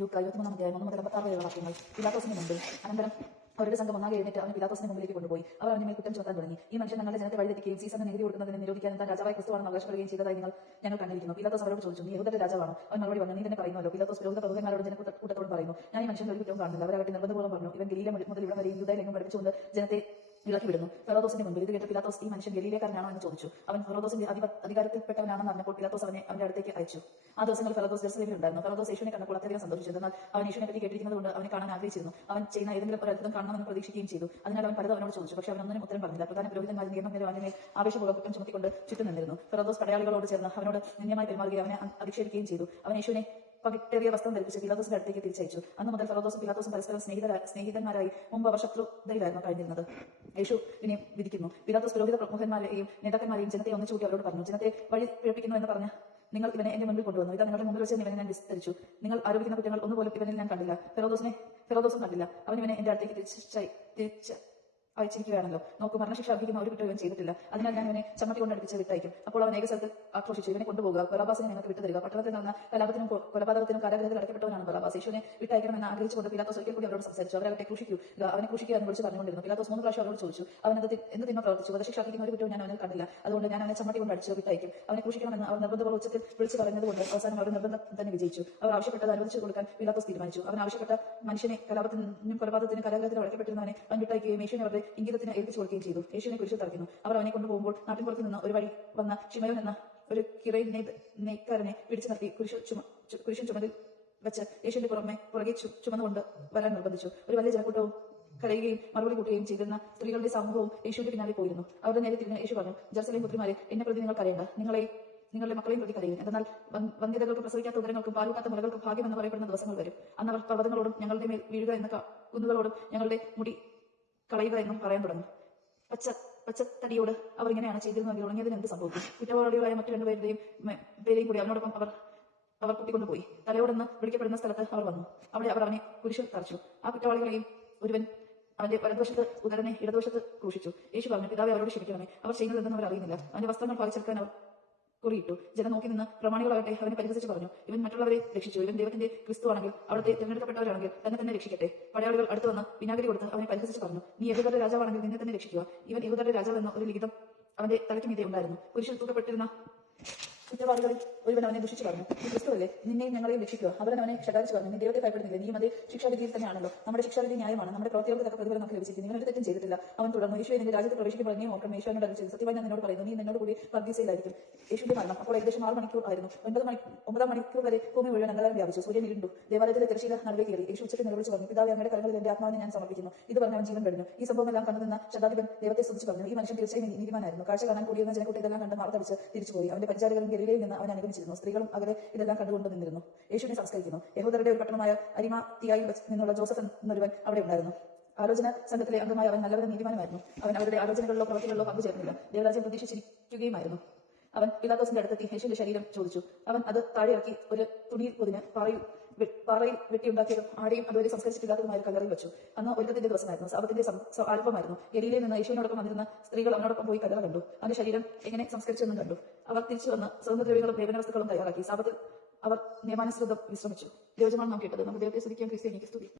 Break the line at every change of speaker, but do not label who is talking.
ലൂക്ക ഇരുപത്തിമൂന്നാം അധ്യായം ഒന്ന് മുതൽ അമ്പത്താറ് വരെയുള്ള വാക്യങ്ങൾ മുമ്പിൽ അനന്തരം അവരുടെ സംഘം ഒന്നാകെ എഴുന്നേറ്റ് അവൻ പിലാത്തോസിന്റെ മുമ്പിലേക്ക് കൊണ്ടുപോയി. അവർ അവന്റെ മേൽ കുറ്റം ചുമത്താൻ തുടങ്ങി. ഈ മനുഷ്യൻ ഞങ്ങളുടെ ജനത്തെ വഴിതെറ്റിക്കുകയും സീസണിന് നികുതി കൊടുക്കുന്നതിനെ നിരോധിക്കാൻ താൻ രാജാവായ ക്രിസ്തുവാണെന്ന് അവകാശപ്പെടുകയും ചെയ്തതായി നിങ്ങൾ ഞങ്ങൾ കണ്ടിരിക്കുന്നു. പിലാത്തോസ് അവരോട് ചോദിച്ചു നീ യഹൂദരുടെ രാജാവാണ്? അവൻ മറുപടി പറഞ്ഞു നീ തന്നെ പറയുന്നല്ലോ പിലാത്തോസ് പുരോഹിത പ്രഭുക്കന്മാരോട് ജനക്കൂട്ടത്തോട് കൂട്ടത്തോട് പറയുന്നു. ഞാൻ ഈ മനുഷ്യൻ ഒരു കുറ്റവും കാണുന്നില്ല. അവരാകട്ടെ നിർബന്ധപൂർവം പറഞ്ഞു ഇവൻ ഗലീല മുതൽ ഇവിടെ വരെ യൂതയിലെങ്ങും പഠിപ്പിച്ചുകൊണ്ട് ജനത്തെ ഇളക്കി വിടുന്നു. ഫെറോദോസിന്റെ മുൻപിൽ ഇത് കേട്ട് പിലാത്തോസ് ഈ മനുഷ്യൻ ഗലീലക്കാരനാണോ എന്ന് ചോദിച്ചു. അവൻ ഫെറോദോസിന്റെ അധികാരത്തിൽപ്പെട്ടവനാണെന്ന് അറിഞ്ഞപ്പോൾ പിലാത്തോസ് അവനെ അവന്റെ അടുത്തേക്ക് അയച്ചു. ആ ദിവസങ്ങൾ ഫെറോദോസ് ജെറുസലേമിൽ ഉണ്ടായിരുന്നു. ഫെറോദോസ് യേശുവിനെ കണ്ടപ്പോൾ അത്യധികം സന്തോഷിച്ചു. എന്നാൽ അവൻ യേശുവിനെ പറ്റി കേട്ടിരിക്കുന്നത് കൊണ്ട് അവനെ കാണാൻ ആഗ്രഹിച്ചിരുന്നു. അവൻ ചെയ്യുന്ന ഏതെങ്കിലും ഒരു അത്ഭുതം കാണണമെന്ന് പ്രതീക്ഷിക്കുകയും ചെയ്തു. അതിനാൽ അവൻ പലതും അവനോട് ചോദിച്ചു. പക്ഷേ അവൻ ഒന്നിനും ഉത്തരം പറഞ്ഞില്ല. പ്രധാന പുരോഹിതന്മാരും നിയമം അവന്റെ അവനെ ആവേശപൂർവം കുറ്റം ചുമത്തിക്കൊണ്ട് ചുറ്റും നിന്നിരുന്നു. ഫെറോദോസ് പടയാളികളോട് ചേർന്ന് അവനോട് നിന്യമായി പെരുമാറുകയും അവനെ അധിക്ഷേപിക്കുകയും ചെയ്തു. അവൻ യേശുവിനെ പകിട്ടേറിയ വസ്ത്രം ധരിപ്പിച്ച് പിലാദോസിന്റെ അടുത്തേക്ക് തിരിച്ചയച്ചു. അന്ന് മുതൽ ഫറോദോസും പിലാദോസും പരസ്പരം സ്നേഹിത സ്നേഹിതന്മാരായി മുമ്പ് അവർ ശത്രുതയിലായിരുന്നു കഴിഞ്ഞിരുന്നത്. യേശു ഇനി വിധിക്കുന്നു. പിലാദോസ് പുരോഹിത പ്രമുഖന്മാരെയും നേതാക്കന്മാരെയും ജനത്തെ ഒന്നിച്ചു കൂട്ടി അവരോട് പറഞ്ഞു ജനത്തെ വഴി പിഴപ്പിക്കുന്നു എന്ന് പറഞ്ഞ് നിങ്ങൾ ഇവനെ എന്റെ മുമ്പിൽ കൊണ്ടുവന്നു. ഇതാ നിങ്ങളുടെ മുമ്പിൽ വെച്ച് ഇവനെ ഞാൻ വിസ്തരിച്ചു. നിങ്ങൾ ആരോപിക്കുന്ന കുറ്റങ്ങൾ ഒന്നുപോലും ഇവനിൽ ഞാൻ കണ്ടില്ല. ഫെറോദോസിനെ ഫെറോദോസും കണ്ടില്ല. അവൻ ഇവനെ എന്റെ അടുത്തേക്ക് തിരിച്ചു തിരിച്ച് അയച്ചിരിക്കുകയാണല്ലോ. നമുക്ക് മരണശിക്ഷ അർഹിക്കുന്ന ഒരു കുറ്റവും ചെയ്തിട്ടില്ല. അതിനാൽ ഞാൻ ഇവനെ ചമ്മട്ടി കൊണ്ട് അടുപ്പിച്ച് വിട്ടയക്കും. അപ്പോൾ അവൻ ഏക സ്ഥലത്ത് ആക്രോശിച്ചു. ഇവനെ കൊണ്ടുപോകുക ബറാബാസിനെ നിങ്ങൾക്ക് വിട്ടുതരിക. പട്ടണത്തിൽ നടന്ന കലാപത്തിനും കൊലപാതകത്തിനും കാരാഗ്രഹത്തിൽ അടക്കപ്പെട്ടവനാണ് ബറാബാസ്. യേശുവിനെ വിട്ടയക്കണമെന്ന് ആഗ്രഹിച്ചുകൊണ്ട് പിലാത്തോസ് ഒരിക്കൽ കൂടി അവരോട് സംസാരിച്ചു. അവരെ ക്രൂശിക്കുക അവനെ ക്രൂശിക്കുക എന്ന് വിളിച്ച് പറഞ്ഞുകൊണ്ടിരുന്നു. പിലാത്തോസ് മൂന്ന് പ്രാവശ്യം അവരോട് ചോദിച്ചു. അവൻ അത് എന്ത് തിന്മ പ്രവർത്തിച്ചു? വധശിക്ഷ അർഹിക്കുന്ന ഒരു കുറ്റവും ഞാൻ അവനെ കണ്ടില്ല. അതുകൊണ്ട് ഞാൻ അവനെ ചമ്മട്ടി കൊണ്ട് അടിച്ചു വിട്ടയക്കും. അവനെ ക്രൂശിക്കണമെന്ന് അവർ നിർബന്ധ ഉച്ചത്തിൽ വിളിച്ചു പറഞ്ഞതുകൊണ്ട് അവസാനം അവർ നിർബന്ധം തന്നെ വിജയിച്ചു. അവർ ആവശ്യപ്പെട്ടത് അനുവദിച്ചു കൊടുക്കാൻ പിലാത്തോസ് തീരുമാനിച്ചു. അവൻ ആവശ്യപ്പെട്ട മനുഷ്യനെ കലാപത്തിനും കൊലപാതകത്തിനും കലാഗ്രഹത്തിൽ അടക്കപ്പെട്ടിരുന്നവനെ അവൻ വിട്ടയക്കുകയും യേശുവിനെ അവരുടെ ഇംഗിതത്തിന് ഏൽപ്പിച്ചു കൊടുക്കുകയും ചെയ്തു. യേശുവിനെ കുരിശിൽ തറയ്ക്കുന്നു. അവർ അവനെ കൊണ്ടുപോകുമ്പോൾ നാട്ടിൻപുറത്ത് നിന്ന് ഒരു വഴി വന്ന ഷിമയോൻ എന്ന ഒരു കിറയിൽ നെയ്ക്കാരനെ പിടിച്ചു നിർത്തി. കുരിശു ചുമ ചു- കുരിശും ചുമതിൽ വെച്ച് യേശുവിന്റെ പുറമെ പുറകെ ചുമന്നുകൊണ്ട് വരാൻ നിർബന്ധിച്ചു. ഒരു വലിയ ജനക്കൂട്ടവും കരയുകയും മറുപടി കൂട്ടുകയും ചെയ്തിരുന്ന സ്ത്രീകളുടെ സമൂഹവും യേശുവിന്റെ പിന്നാലെ പോയിരുന്നു. അവരുടെ നേരെ തിരിഞ്ഞ യേശു പറഞ്ഞു ജെറുസലേം പുത്രിമാരെ എന്നെ പ്രതി നിങ്ങൾ കരയേണ്ട. നിങ്ങളെ നിങ്ങളുടെ മക്കളെയും പ്രതി കരയും എന്നാൽ വന്ധ്യതകൾക്ക് പ്രസവിക്കാത്ത ഉദരങ്ങൾക്കും പാലൂക്കാത്ത മുലകൾക്കും ഭാഗ്യം എന്ന് പറയപ്പെടുന്ന ദിവസങ്ങൾ വരും. അന്ന് അവർ പർവതങ്ങളോടും ഞങ്ങളുടെ മേൽ വീഴുക എന്ന കുന്നുകളോടും ഞങ്ങളുടെ മുടി കളയുക എന്നും പറയാൻ തുടങ്ങും. പച്ച പച്ചത്തടിയോട് അവർ ഇങ്ങനെയാണ് ചെയ്തിരുന്നെങ്കിൽ ഉണങ്ങിയതിന് എന്ത് സംഭവിച്ചു കുറ്റവാളികളായ മറ്റു രണ്ടുപേരുടെയും പേരെയും കൂടി അവനോടൊപ്പം അവർ അവർ കുത്തിക്കൊണ്ടുപോയി തലയോടെന്ന് വിളിക്കപ്പെടുന്ന സ്ഥലത്ത് അവർ വന്നു. അവിടെ അവർ അവനെ കുരിശിൽ തറച്ചു. ആ കുറ്റവാളികളെയും ഒരുവൻ അവന്റെ വലതുവശത്ത് ഉദരനെ ഇടതുവശത്ത് ക്രൂശിച്ചു. യേശു പറഞ്ഞു പിതാവെ അവരോട് ക്ഷമിക്കണമേ. അവർ ചെയ്യുന്നതെന്ന് അവർ അറിയുന്നില്ല അവന്റെ വസ്ത്രങ്ങൾ പാലിച്ചെടുക്കാൻ അവർ കുറിയിട്ടു. ജനം നോക്കി നിന്ന് പ്രമാണികളാകട്ടെ അവനെ പരിഹസിച്ച് പറഞ്ഞു. ഇവൻ മറ്റുള്ളവരെ രക്ഷിച്ചു. ഇവൻ ദൈവത്തിന്റെ ക്രിസ്തു ആണെങ്കിൽ അവിടുത്തെ തിരഞ്ഞെടുക്കപ്പെട്ടവരാണെങ്കിൽ തന്നെ തന്നെ രക്ഷിക്കട്ടെ. പടയാളികൾ അടുത്തു വന്ന് വിനാഗിരി കൊടുത്ത് അവനെ പരിഹസിച്ച് പറഞ്ഞു. നീ യഹൂദരുടെ രാജാവാണെങ്കിൽ നിന്നെ തന്നെ രക്ഷിക്കുക ഇവൻ യഹൂദരുടെ രാജാവെന്ന ഒരു ലിഖിതം അവന്റെ തലയ്ക്ക് മീതെ ഉണ്ടായിരുന്നു. കുരിശിൽ തൂക്കപ്പെട്ടിരുന്ന കുറ്റവാളികളിൽ ഒരുവൻ അവനെ ദുഷിച്ചു പറഞ്ഞു നീ ക്രിസ്തുവല്ലേ? നിന്നെയും ഞങ്ങളെയും രക്ഷിക്കുക. അവൻ അവനെ ശകാരിച്ചു പറഞ്ഞു നീ ദൈവത്തെ ഭയപ്പെടുന്നില്ല? നീയും അതേ ശിക്ഷാവിധിയിൽ തന്നെയാണല്ലോ. നമ്മുടെ ശിക്ഷാവിധി ന്യായമാണ്. നമ്മുടെ പ്രവർത്തികൾക്ക് തക്ക പ്രതിഫലം നമുക്ക് ലഭിച്ചിരിക്കും നിങ്ങൾ ഒരു തെറ്റും ചെയ്തിട്ടില്ല. അവൻ തുടർന്നു യേശുവെ നിന്റെ രാജ്യത്ത് പ്രവേശിക്കുമ്പോൾ നീ ഓർക്കണം യേശുവിനോട് ചെയ്തു. സത്യമായി ഞാൻ നിന്നോട് പറയുന്നു. നീ എന്നോട് കൂടി വർഗീസയിലായിരിക്കും യേശുവിന്റെ മരണം അപ്പോൾ ഏകദേശം ആറ് മണിക്കൂർ ആയിരുന്നു. ഒൻപത് മണി ഒമ്പതാം മണിക്കൂർ വരെ ഭൂമി മുഴുവൻ അന്ധകാരം വ്യാപിച്ചു. സൂര്യൻ ഇരുണ്ടു. ദേവാലയത്തിലെ തിരശ്ശീല നടുവേ കയറി. യേശു ഉച്ചയ്ക്ക് നിലവിളിച്ച് പറഞ്ഞു പിതാവ് അങ്ങയുടെ കരങ്ങളിൽ എന്റെ ആത്മാവിനെ ഞാൻ സമർപ്പിക്കുന്നു. ഇത് പറഞ്ഞ അവൻ ജീവൻ കഴിഞ്ഞു. ഈ സംഭവമെല്ലാം എല്ലാം നിന്ന ശതാധിപൻ ദൈവത്തെ സ്തുതിച്ച് പറഞ്ഞു. ഈ മനുഷ്യൻ തീർച്ചയായും നീതിമാനായിരുന്നു കാഴ്ച കാണാൻ കൂടിയിരുന്ന ജനക്കൂട്ടം ഇതെല്ലാം കണ്ട് മാറത്തടിച്ച് തിരിച്ചുപോയി. അവന്റെ പരിചാരകരും ഗലീലയിൽ നിന്ന് അവൻ അനുഗമിച്ചിരുന്നു. സ്ത്രീകളും അവരെ ഇതെല്ലാം കണ്ടുകൊണ്ട് നിന്നിരുന്നു. യേശുവിനെ സംസ്കരിക്കുന്നു. യഹൂദരുടെ ഒരു പട്ടണമായ അരിമാത്തിയായി നിന്നുള്ള ജോസഫ് എന്നൊരുവൻ അവിടെ ഉണ്ടായിരുന്നു. ആലോചന സംഘത്തിലെ അംഗമായ അവൻ നല്ലവരും നീതിമാനുമായിരുന്നു. അവൻ അവരുടെ ആലോചനകളിലോ പ്രവർത്തികളിലോ പങ്കുചേർന്നില്ല. ദേവരാജ്യം പ്രതീക്ഷിച്ചിരിക്കുകയുമായിരുന്നു. അവൻ പിലാത്തോസിന്റെ അടുത്തെത്തി യേശുവിന്റെ ശരീരം ചോദിച്ചു. അവൻ അത് താഴെ ഇറക്കി ഒരു തുണിയിൽ പൊതിന് പാറയിൽ പാറയിൽ വെട്ടിയുണ്ടാക്കിയതും ആടെയും അതുവരെ സംസ്കരിച്ചിട്ടില്ലാത്തതുമായ ഒരു കല്ലറിൽ വെച്ചു. അന്ന് ഒരുക്കത്തിന്റെ ദിവസമായിരുന്നു. സാപത്തിന്റെ ആരംഭമായിരുന്നു. എലിയിലെ നിന്ന് യേശുവിനോടൊപ്പം വന്നിരുന്ന സ്ത്രീകൾ അവനോടൊപ്പം പോയി കല്ലറ കണ്ടു. അവന്റെ ശരീരം എങ്ങനെ സംസ്കരിച്ചെന്നും കണ്ടു. അവർ തിരിച്ചു വന്ന് സൗന്ദര്യങ്ങളും വേദന വസ്തുക്കളും തയ്യാറാക്കി. സാപത്തിൽ അവർ നിയമാനുസൃതം വിശ്രമിച്ചു. ദൈവജമാണ് നാം കേട്ടത്. നമുക്ക് ദൈവത്തെ സ്തുതിക്കാൻ ക്രിസ്ത്യാനിക്ക് സ്തുതി.